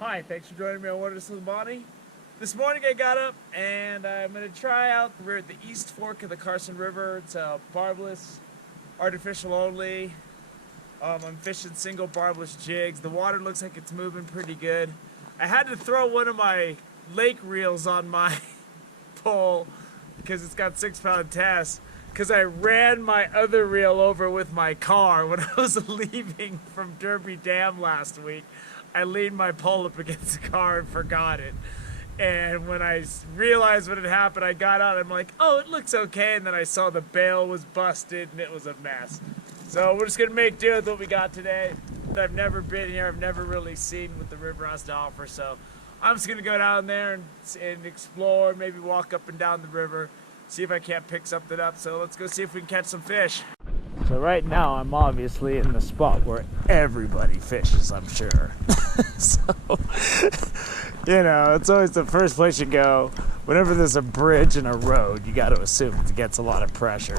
Hi, thanks for joining me on Water with Bonnie. This morning I got up and I'm going to try out, we're at the East Fork of the Carson River. It's barbless, artificial only. I'm fishing single barbless jigs. The water looks like it's moving pretty good. I had to throw one of my lake reels on my pole because it's got 6-pound test, because I ran my other reel over with my car when I was leaving from Derby Dam last week. I leaned my pole up against the car and forgot it. And when I realized what had happened, I got out. I'm like, oh, it looks okay. And then I saw the bail was busted and it was a mess. So we're just going to make do with what we got today. I've never been here. I've never really seen what the river has to offer. So I'm just going to go down there and explore, maybe walk up and down the river, see if I can't pick something up. So let's go see if we can catch some fish. So right now I'm obviously in the spot where everybody fishes, I'm sure. So, you know, it's always the first place you go. Whenever there's a bridge and a road, you got to assume it gets a lot of pressure.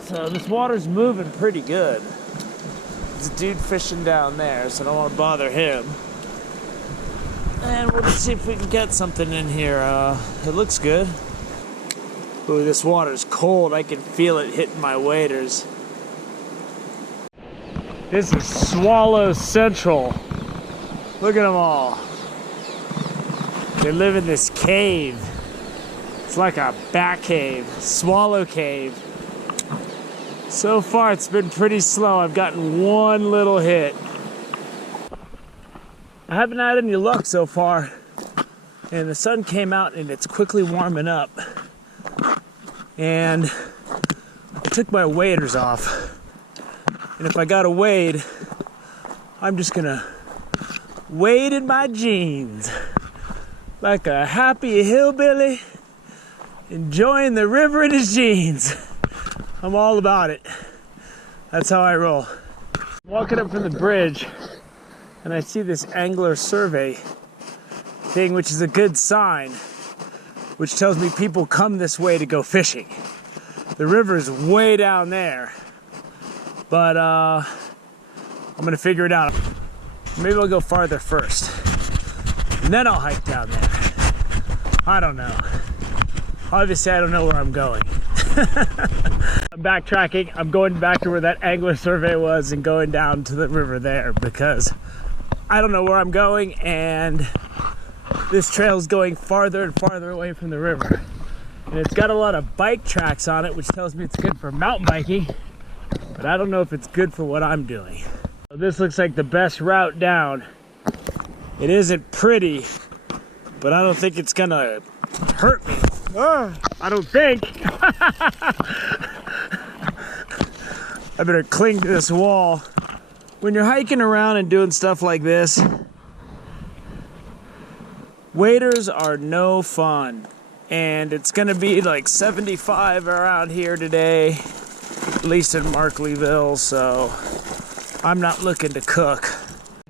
So this water's moving pretty good. There's a dude fishing down there, so I don't want to bother him. And we'll just see if we can get something in here. It looks good. Ooh, this water's cold. I can feel it hitting my waders. This is Swallow Central. Look at them all. They live in this cave. It's like a bat cave, swallow cave. So far it's been pretty slow. I've gotten one little hit. I haven't had any luck so far. And the sun came out and it's quickly warming up. And I took my waders off. And if I gotta wade, I'm just gonna wade in my jeans like a happy hillbilly enjoying the river in his jeans. I'm all about it. That's how I roll. Walking up from the bridge and I see this angler survey thing, which is a good sign, which tells me people come this way to go fishing. The river's way down there, but I'm gonna figure it out. Maybe I'll go farther first, and then I'll hike down there. I don't know. Obviously, I don't know where I'm going. I'm backtracking. I'm going back to where that angler survey was and going down to the river there because I don't know where I'm going, and this trail is going farther and farther away from the river. And it's got a lot of bike tracks on it, which tells me it's good for mountain biking, but I don't know if it's good for what I'm doing. So this looks like the best route down. It isn't pretty, but I don't think it's gonna hurt me. I don't think. I better cling to this wall. When you're hiking around and doing stuff like this, waders are no fun. And it's gonna be like 75 around here today, at least in Markleyville, so I'm not looking to cook.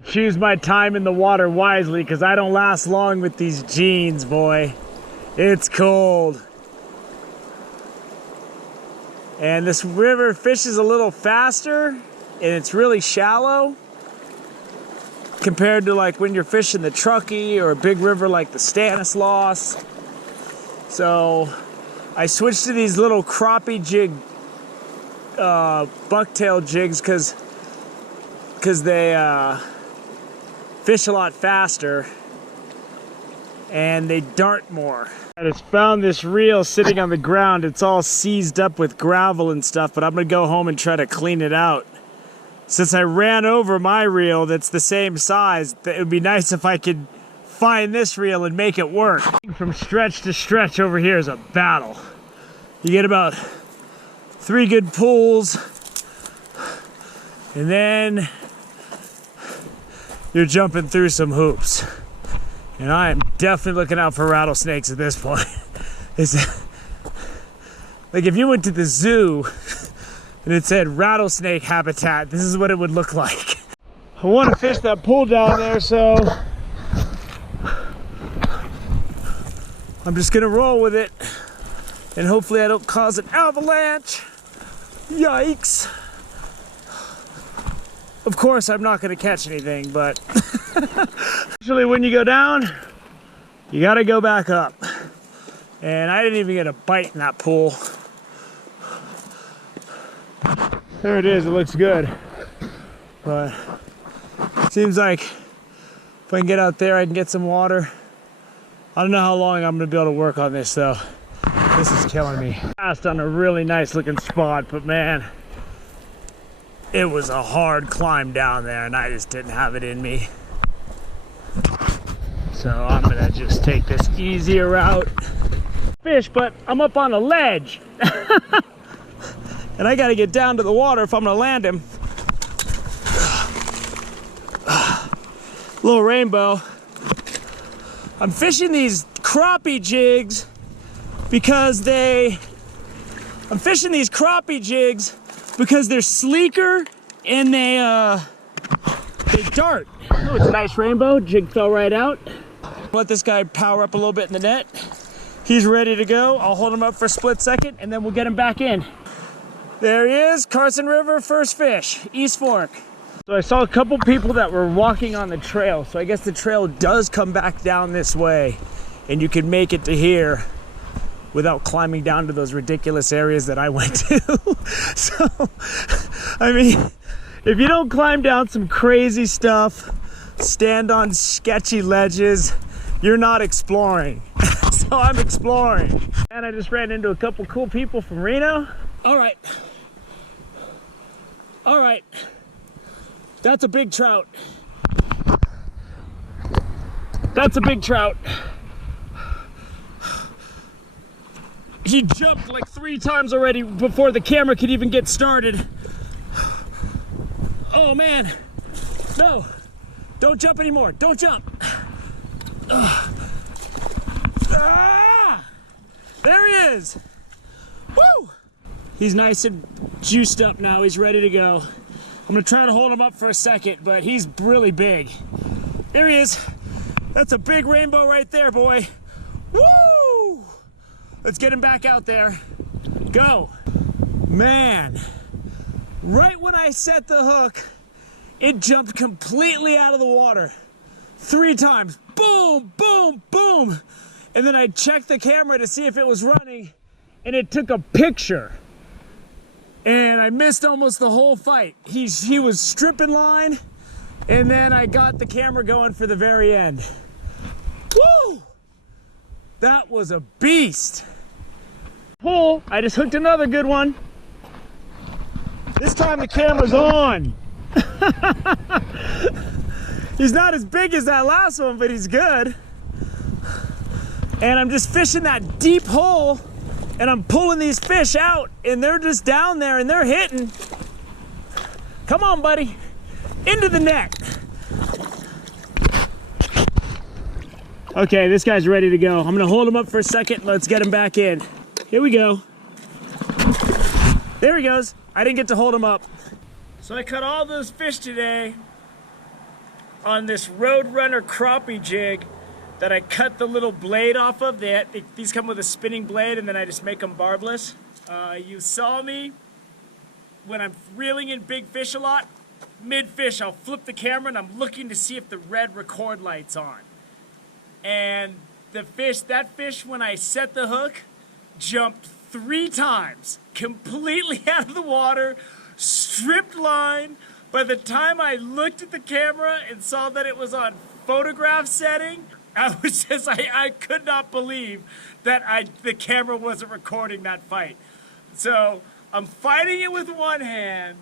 Choose my time in the water wisely, because I don't last long with these jeans, boy. It's cold. And this river fishes a little faster, and it's really shallow compared to like when you're fishing the Truckee or a big river like the Stanislaus. So I switched to these little crappie jig, bucktail jigs, because they fish a lot faster and they dart more. I just found this reel sitting on the ground. It's all seized up with gravel and stuff, but I'm gonna go home and try to clean it out. Since I ran over my reel that's the same size, it would be nice if I could find this reel and make it work. From stretch to stretch over here is a battle. You get about 3 good pulls, and then you're jumping through some hoops. And I am definitely looking out for rattlesnakes at this point. Like if you went to the zoo and it said rattlesnake habitat, this is what it would look like. I want to fish that pool down there, so I'm just gonna roll with it, and hopefully I don't cause an avalanche. Yikes. Of course, I'm not gonna catch anything, but usually when you go down, you gotta go back up. And I didn't even get a bite in that pool. There it is, it looks good. But seems like if I can get out there, I can get some water. I don't know how long I'm gonna be able to work on this though. This is killing me. Passed on a really nice looking spot, but man, it was a hard climb down there and I just didn't have it in me. So I'm gonna just take this easier route. Fish, but I'm up on a ledge. And I gotta get down to the water if I'm gonna land him. Little rainbow. I'm fishing these crappie jigs because they're sleeker and they dart. Oh, it's a nice rainbow. Jig fell right out. Let this guy power up a little bit in the net. He's ready to go. I'll hold him up for a split second and then we'll get him back in. There he is, Carson River, first fish, East Fork. So I saw a couple people that were walking on the trail. So I guess the trail does come back down this way and you can make it to here without climbing down to those ridiculous areas that I went to. So, I mean, if you don't climb down some crazy stuff, stand on sketchy ledges, you're not exploring. So I'm exploring. And I just ran into a couple cool people from Reno. All right. All right. That's a big trout. That's a big trout. He jumped like 3 times already before the camera could even get started. Oh man. No. Don't jump anymore. Don't jump. Ah! There he is. Woo! He's nice and juiced up now. He's ready to go. I'm gonna try to hold him up for a second, but he's really big. There he is. That's a big rainbow right there, boy. Woo! Let's get him back out there. Go. Man, right when I set the hook, it jumped completely out of the water. 3 times. Boom, boom, boom. And then I checked the camera to see if it was running, and it took a picture. And I missed almost the whole fight. He was stripping line, and then I got the camera going for the very end. Woo! That was a beast. Pull, I just hooked another good one. This time the camera's on. He's not as big as that last one, but he's good. And I'm just fishing that deep hole, and I'm pulling these fish out, and they're just down there and they're hitting. Come on, buddy. Into the net. Okay, this guy's ready to go. I'm gonna hold him up for a second. Let's get him back in. Here we go. There he goes. I didn't get to hold him up. So I caught all those fish today on this Roadrunner crappie jig that I cut the little blade off of. These come with a spinning blade, and then I just make them barbless. You saw me when I'm reeling in big fish a lot. Mid-fish, I'll flip the camera, and I'm looking to see if the red record light's on. And that fish, when I set the hook, jumped 3 times, completely out of the water, stripped line. By the time I looked at the camera and saw that it was on photograph setting, I could not believe that the camera wasn't recording that fight. So I'm fighting it with one hand,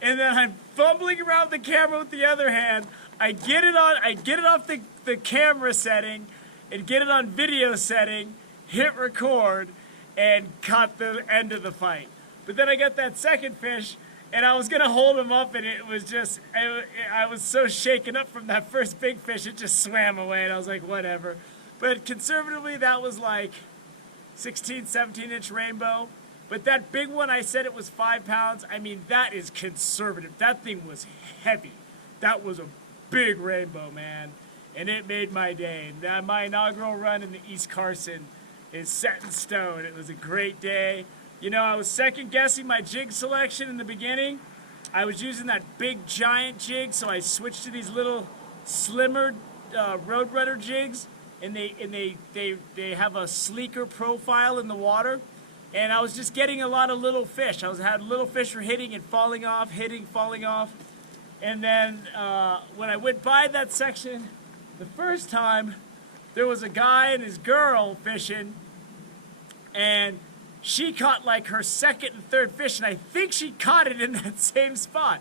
and then I'm fumbling around the camera with the other hand. I get it off the camera setting and get it on video setting, hit record, and caught the end of the fight. But then I got that second fish, and I was gonna hold him up, and it was just, I was so shaken up from that first big fish, it just swam away, and I was like, whatever. But conservatively, that was like 16, 17-inch rainbow. But that big one, I said it was 5 pounds. I mean, that is conservative. That thing was heavy. That was a big rainbow, man. And it made my day. And my inaugural run in the East Carson is set in stone. It was a great day. You know, I was second guessing my jig selection in the beginning, I was using that big giant jig, so I switched to these little slimmer Roadrunner jigs, and they have a sleeker profile in the water. And I was just getting a lot of little fish. Had little fish were hitting and falling off, hitting, falling off. And then when I went by that section the first time, there was a guy and his girl fishing, and she caught like her second and third fish, and I think she caught it in that same spot.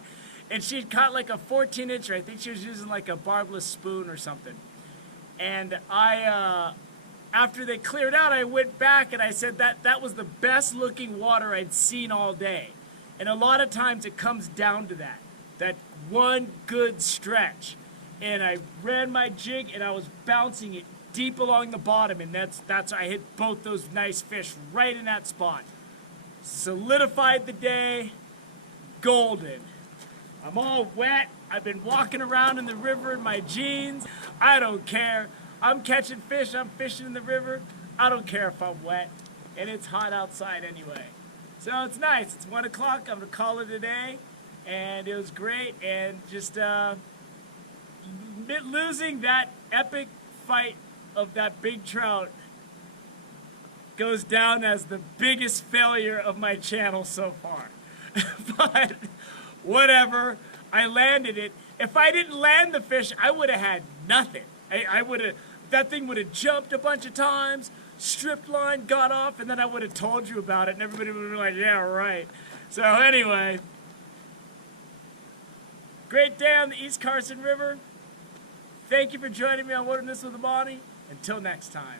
And she caught like a 14-incher. I think she was using like a barbless spoon or something. And after they cleared out, I went back and I said that was the best looking water I'd seen all day. And a lot of times it comes down to that one good stretch. And I ran my jig and I was bouncing it deep along the bottom, and that's I hit both those nice fish right in that spot. Solidified the day, golden. I'm all wet. I've been walking around in the river in my jeans. I don't care. I'm catching fish. I'm fishing in the river. I don't care if I'm wet, and it's hot outside anyway. So it's nice. It's 1 o'clock. I'm gonna call it a day, and it was great. And just losing that epic fight of that big trout goes down as the biggest failure of my channel so far. But whatever, I landed it. If I didn't land the fish, I would have had nothing. That thing would have jumped a bunch of times, stripped line, got off, and then I would have told you about it, and everybody would have been like, yeah, right. So anyway, great day on the East Carson River. Thank you for joining me on Wilderness with a Bonnie. Until next time.